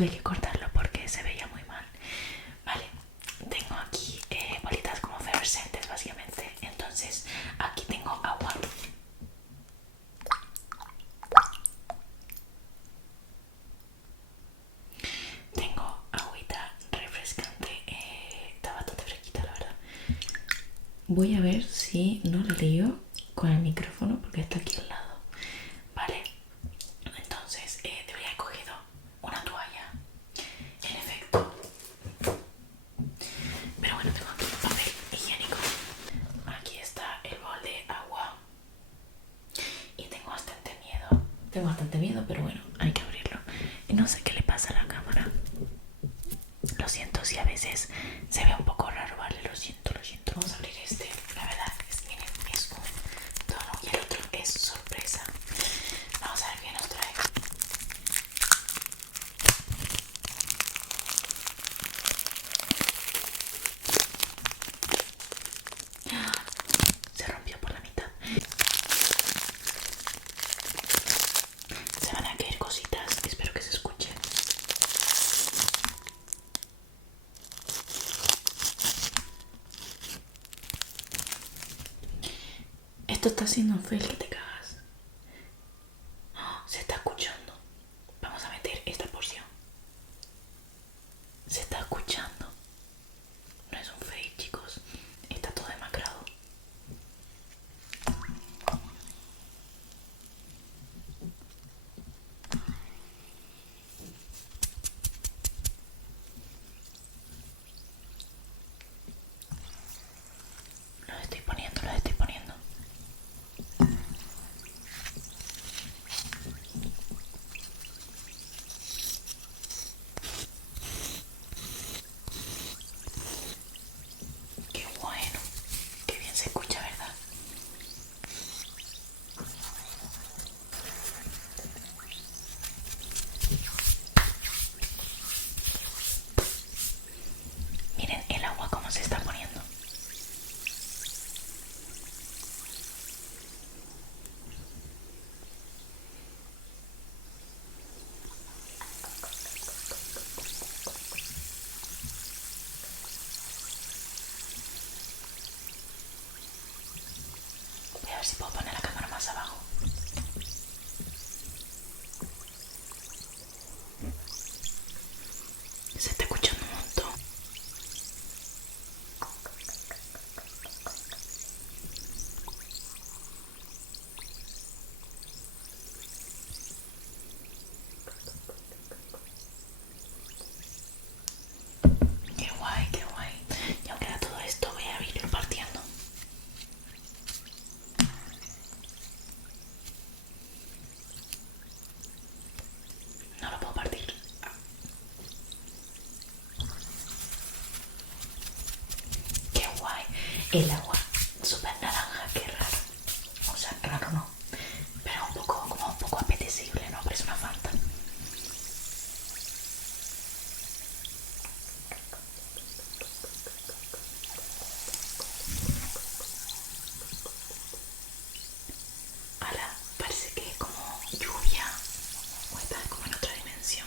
tuve que cortarlo porque se veía muy mal. Vale, tengo aquí bolitas como fluorescentes básicamente. Entonces aquí tengo agua. Tengo agüita refrescante, está bastante fresquita la verdad. Voy a ver si no lío con el micrófono porque está aquí al lado. Vale, entonces debería haber cogido una toalla, en efecto. Pero bueno, tengo aquí un papel higiénico. Aquí está el bol de agua. Y tengo bastante miedo. Tengo bastante miedo, pero bueno, hay que abrirlo. Y no sé qué le pasa a la cámara. Lo siento si a veces se ve un poco raro, vale, lo siento, lo siento. Vamos a abrir este, la verdad es, miren, es un tono y el otro es sorpresa. Vamos a ver qué nos trae. Se rompió por la mitad. Se van a caer cositas, espero que se escuche. Esto está haciendo un fail que te cagas. Oh, se está escuchando. Vamos a meter esta porción. Se está escuchando. No es un fail, chicos. Está todo demacrado. Los estoy poniendo, los estoy poniendo. Qué bueno. Qué bien se escucha, ¿verdad? Miren el agua cómo se está poniendo. Voy a ver si puedo poner la cámara más abajo. Se está escuchando un montón. Qué guay, qué guay. Y aunque da todo esto, voy a ir partiendo. No lo puedo partir. Qué guay. El agua súper naranja, qué raro. O sea, raro no. Pero un poco, como un poco apetecible, ¿no? Parece una Fanta. Ahora parece que es como lluvia. O está como en otra dimensión.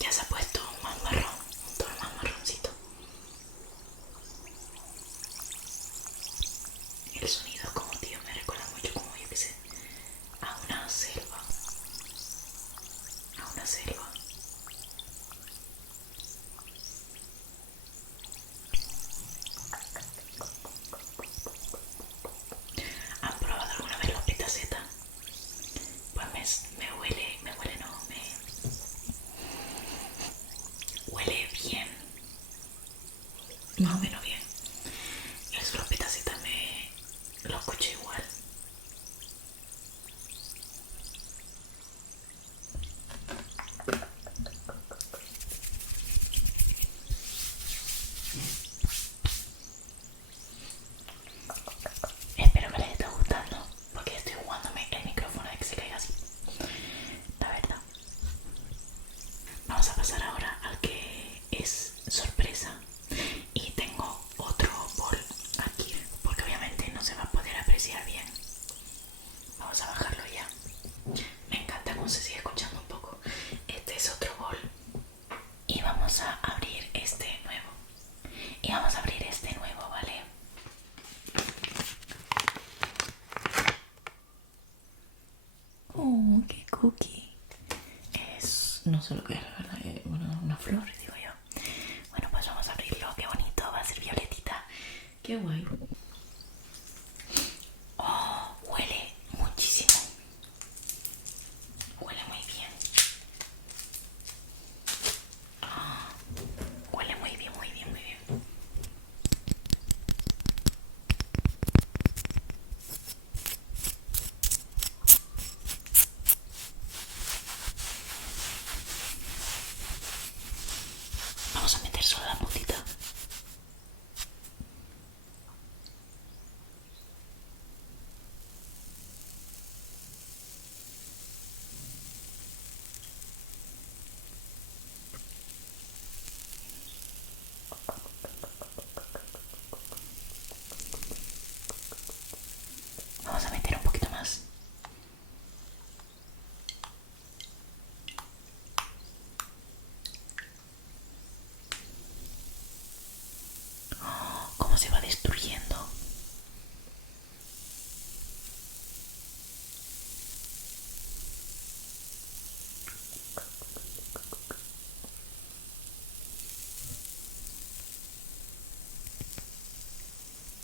Ya se ha puesto más marrón, un tono más marroncito. El sonido como tío me recuerda mucho como yo que sé a una selva. A una selva. ¿Han probado alguna vez los petacetas? Pues me huele no, me huele bien. Más o menos bien. El soropetaceta me lo escucho igual. Espero que les esté gustando porque estoy jugándome el micrófono de que se caiga así. vamos a abrir este nuevo. Y vamos a abrir este nuevo, ¿vale? Oh, qué cookie. Es... no sé lo que es, ¿verdad? Bueno, una flor, digo yo. Bueno, pues vamos a abrirlo. Qué bonito, va a ser violetita. Qué guay. Oh, huele muchísimo. Huele muy bien. Oh, huele muy bien, muy bien, muy bien. Vamos a meter solo la puntita. Vamos a meter un poquito más. Oh, cómo se va destruyendo.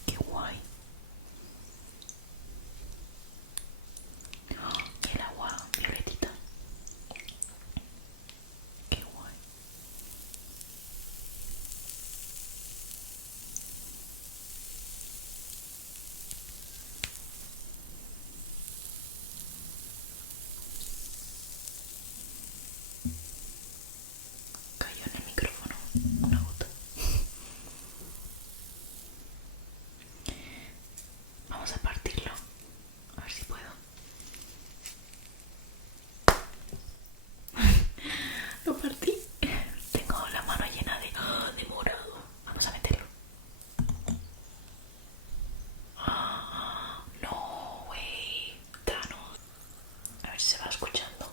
Qué guay. Y el agua violetita. Qué guay. Cayó en el micrófono una gota. Vamos a partirlo. A ver si puedo. Lo partí. Tengo la mano llena de morado. Vamos a meterlo. No, wey. Thanos. A ver si se va escuchando.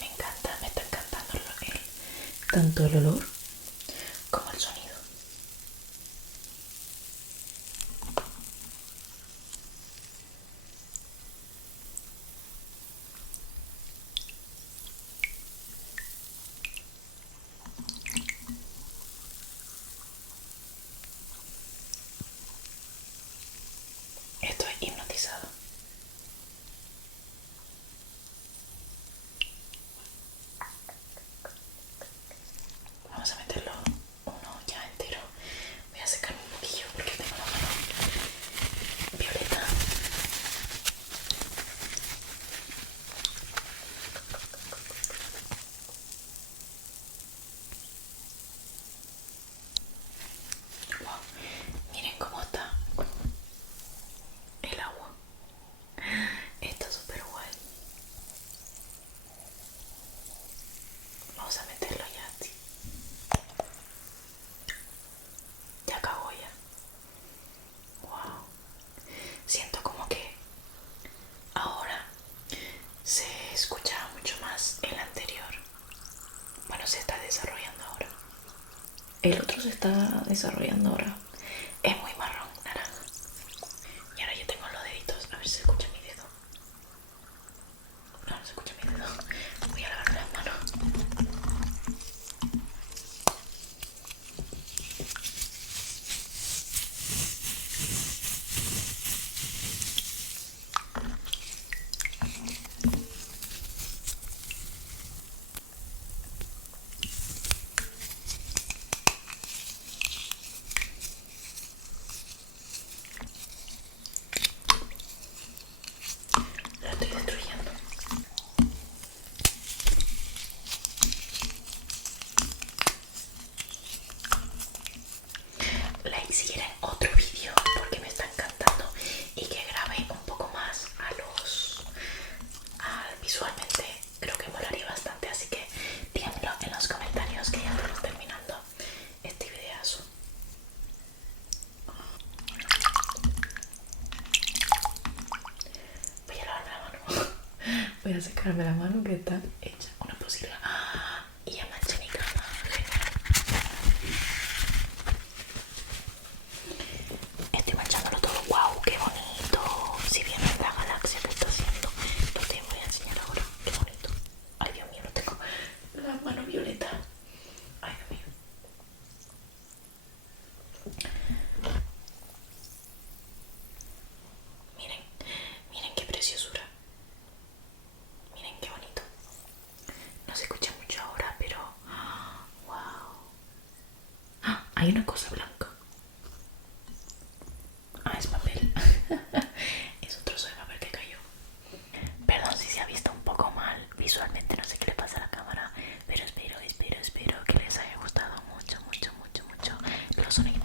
Me encanta, me está encantando tanto el olor como el sonido. Estoy hipnotizado. Vamos a meterlo uno ya entero. Voy a secarme un poquillo porque tengo la mano violeta. Wow. Miren cómo está el agua. Está súper guay. Vamos a meterlo ya así. Ya acabó ya. Wow. Siento como que ahora se escucha mucho más el anterior. Bueno, se está desarrollando ahora. El otro se está desarrollando ahora. Es muy marrón, naranja. Y ahora yo tengo los deditos. A ver si se escucha mi dedo. No, no se escucha mi dedo. Voy a lavar las manos. si quieren otro vídeo porque me está encantando y que grabe un poco más visualmente, creo que molaría bastante, así que díganmelo en los comentarios que ya estamos terminando este videazo. Voy a lavarme la mano. Voy a secarme la mano que está hecha una posible. Y ya manché mi cama. Estoy manchándolo todo. ¡Wow! ¡Qué bonito! Si bien es la galaxia que está haciendo, lo te voy a enseñar ahora. ¡Qué bonito! Ay, Dios mío, no tengo la mano violeta. Ay, Dios mío. Miren, miren qué preciosura. Miren qué bonito. No se escucha mucho ahora, pero wow. Hay una cosa blanca. Es papel. Es un trozo de papel que cayó. Perdón si se ha visto un poco mal visualmente, no sé qué le pasa a la cámara, pero espero que les haya gustado mucho los sonidos